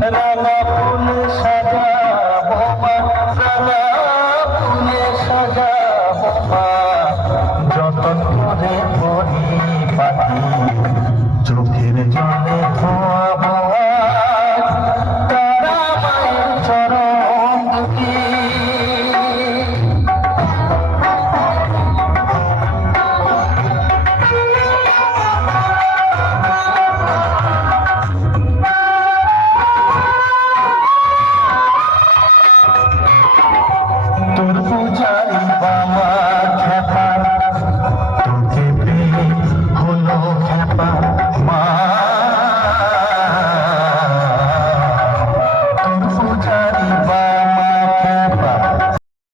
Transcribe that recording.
Hello.